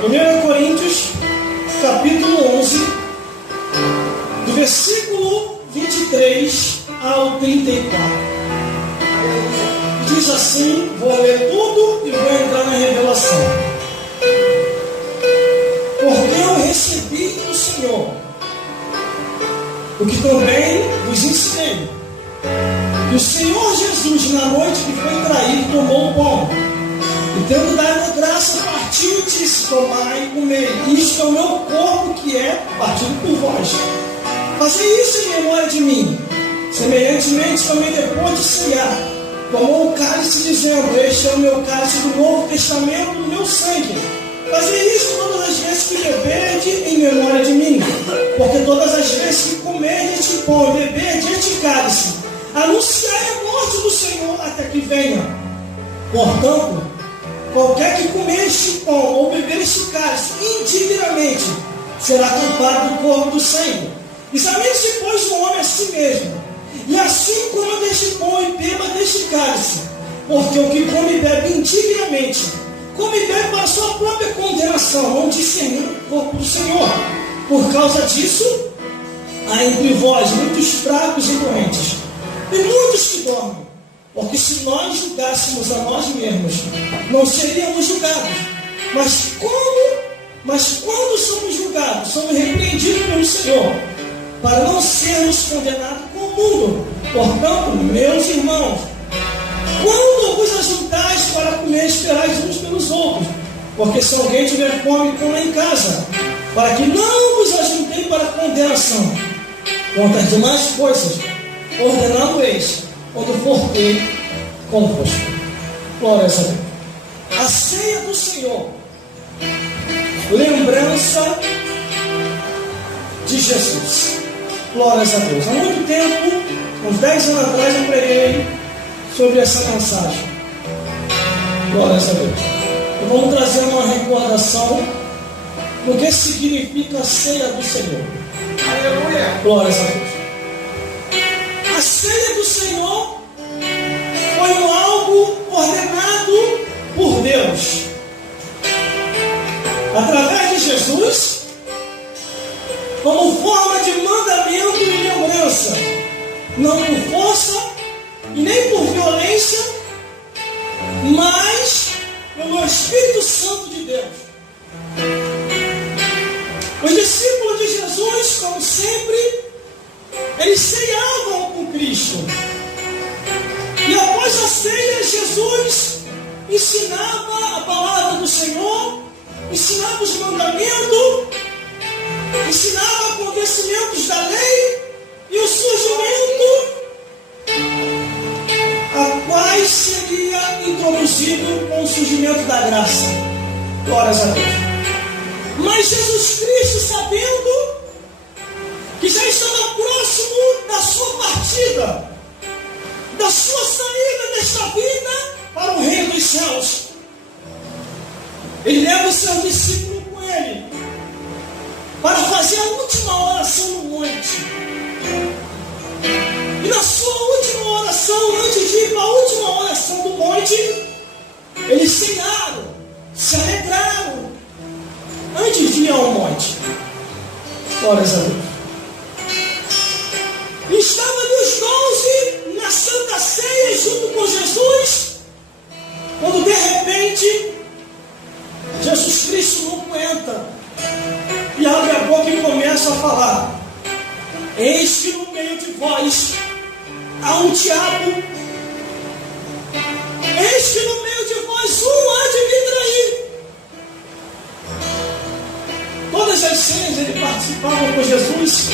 1 Coríntios, capítulo 11, do versículo 23 ao 34. Diz assim, vou ler tudo e vou entrar na revelação. Porque eu recebi do Senhor o que também vos ensinei. Que o Senhor Jesus, na noite que foi traído, tomou o pão. E tendo dado graça, partiu e disse, tomai e comei. Isto é o meu corpo que é partido por vós. Fazei isso em memória de mim. Semelhantemente, também depois de ceiar, tomou o cálice, dizendo, este é o meu cálice do Novo Testamento, do meu sangue. Fazei isso todas as vezes que beberdes em memória de mim. Porque todas as vezes que comerdes este pão e beberdes este cálice, anunciai a morte do Senhor até que venha. Portanto, qualquer que comer este pão ou beber este cálice indignamente será culpado do corpo do Senhor. Examine-se, pois, o homem a si mesmo, e assim coma deste pão e beba deste cálice. Porque o que come e bebe indignamente, come e bebe para a sua própria condenação, não discernindo o corpo do Senhor. Por causa disso, há entre vós muitos fracos e doentes, e muitos que dormem. Porque se nós julgássemos a nós mesmos, não seríamos julgados. Mas quando somos julgados, somos repreendidos pelo Senhor, para não sermos condenados com o mundo. Portanto, meus irmãos, quando vos ajuntais para comer, esperais uns pelos outros. Porque se alguém tiver fome, coma em casa, para que não vos ajuntem para condenação. Quanto às demais coisas, ordenando-eis, quando for ter convosco. Glória a Deus. A ceia do Senhor, lembrança de Jesus. Glória a Deus. Há muito tempo, uns 10 anos atrás, eu preguei sobre essa mensagem. Glória a Deus. E vamos trazer uma recordação do que significa a ceia do Senhor. Aleluia. Glória a Deus. A ceia do Senhor foi algo ordenado por Deus. Através de Jesus, como forma de mandamento e lembrança, não por força e nem por violência, mas pelo Espírito Santo de Deus. Os discípulos de Jesus, como sempre, eles ceiavam com Cristo. E após a ceia, Jesus ensinava a palavra do Senhor, ensinava os mandamentos, ensinava acontecimentos da lei e o surgimento a quais seria introduzido com o surgimento da graça. Glórias a Deus. Mas Jesus Cristo, sabendo que já estava próximo da sua partida, da sua saída desta vida para o reino dos céus, ele leva os seus discípulos com ele para fazer a última oração no monte. E na sua última oração, antes de ir para a última oração do monte, eles cearam, se alegraram antes de ir ao monte. Glórias a Deus. E estavam ali os 12 na Santa Ceia junto com Jesus, quando de repente Jesus Cristo não aguenta e abre a boca e começa a falar: eis que no meio de vós há um diabo, eis que no meio de vós há de me trair. Todas as ceias ele participava com Jesus,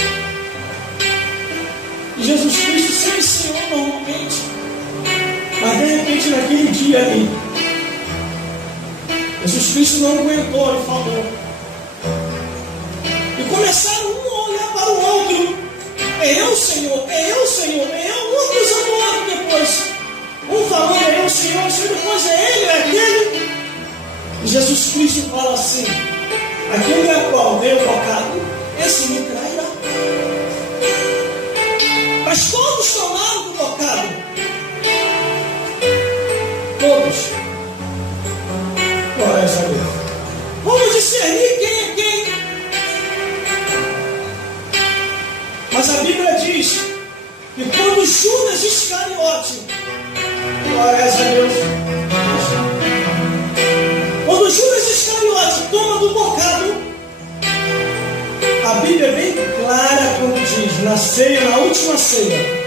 e Jesus Cristo sempre ceou normalmente, mas de repente naquele dia ali, Jesus Cristo não aguentou e falou. E começaram um a olhar para o outro: é eu, Senhor, é eu, Senhor, é eu. Um acusando o outro depois. Um falando: é eu, Senhor, depois é ele, é aquele. E Jesus Cristo fala assim: aquele a qual veio tocado, esse me trairá. Mas todos tomaram do tocado. Todos. Glória a Deus. Vamos dizer do bocado. A Bíblia é bem clara quando diz, na ceia, na última ceia,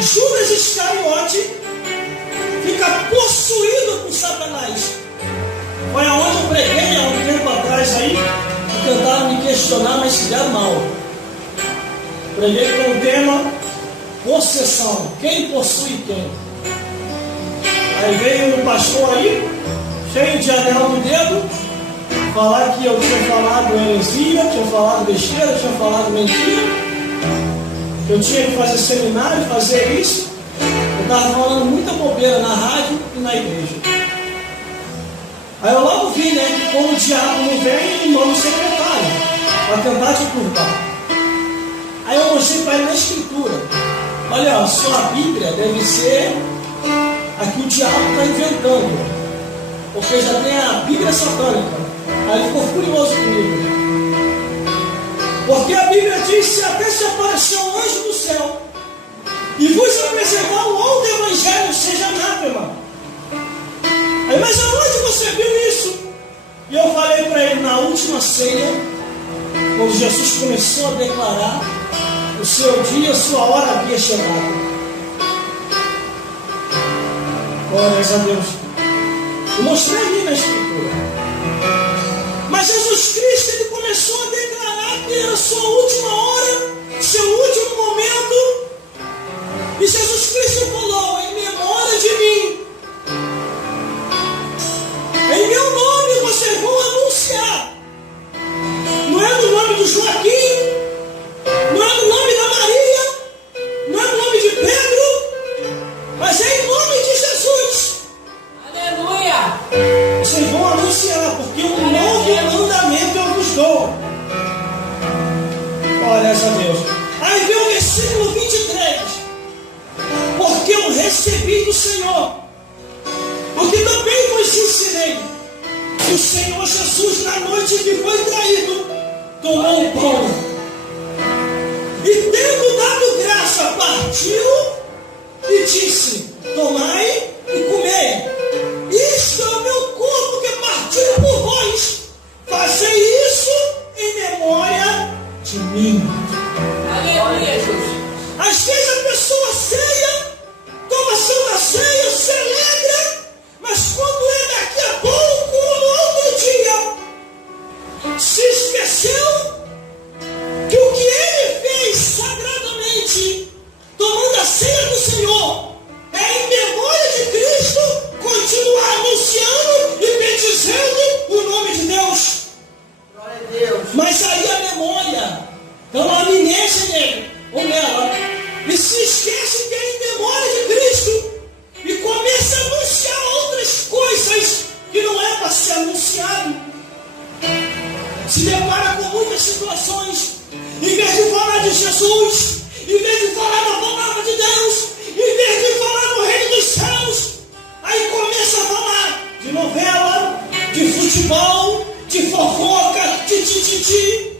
Judas Iscariote fica possuído por Satanás. Foi aonde eu preguei há um tempo atrás aí, que tentaram me questionar, mas se deram mal. Preguei com o tema possessão, quem possui quem. Aí veio um pastor aí, cheio de anel no dedo, falar que eu tinha falado heresia, tinha falado besteira, tinha falado mentira, que eu tinha que fazer seminário, fazer isso. Eu estava falando muita bobeira na rádio e na igreja. Aí eu logo vi, né, que quando o diabo não vem, ele manda o secretário para tentar te turbar. Aí eu mostrei para ele na escritura. Olha, a sua Bíblia deve ser a que o diabo está inventando, porque já tem a Bíblia satânica. Aí ele ficou furioso comigo, porque a Bíblia diz: se até se aparecer um anjo do céu e vos apresentar um outro evangelho, seja anátema. Aí, mas aonde você viu isso? E eu falei para ele na última ceia, quando Jesus começou a declarar: o seu dia, a sua hora havia chegado. Glórias a Deus. Eu mostrei ali na escritura. Mas Jesus Cristo, ele começou a declarar que era a sua última hora, seu último momento. E Jesus Cristo falou: em memória de mim, em meu nome vocês vão anunciar. Não é no nome do Joaquim, não é no nome da Maria, não é no nome de Pedro, mas é em nome de Jesus. Aleluia! Vocês vão anunciar, porque um novo mandamento eu vos dou. Glórias a Deus. Aí vem o versículo 23. Porque eu recebi do Senhor, porque também vos ensinei, que o Senhor Jesus, na noite que foi traído, tomou o pão e, tendo dado graça, partiu e disse: tomai e comei. Isto é o meu corpo que partiu por vós. Fazei isso em memória de mim. Aleluia, Jesus. Às vezes a pessoa ceia, toma a Santa Ceia, se alegra, mas quando é daqui a pouco ou no outro dia, se esqueceu que o que ele fez sagradamente, tomando a ceia do Senhor, é em memória de Cristo, continuar anunciando e bendizendo o nome de Deus. Glória a Deus. Mas aí a memória, então a amnésia nele, ou nela, e se esquece que é em memória de Cristo, e começa a anunciar outras coisas que não é para ser anunciado. Se depara com muitas situações, em vez de falar de Jesus, em vez de falar da palavra de Deus, em vez de falar do reino dos céus, aí começa a falar de novela, de futebol, de fofoca, de tititi.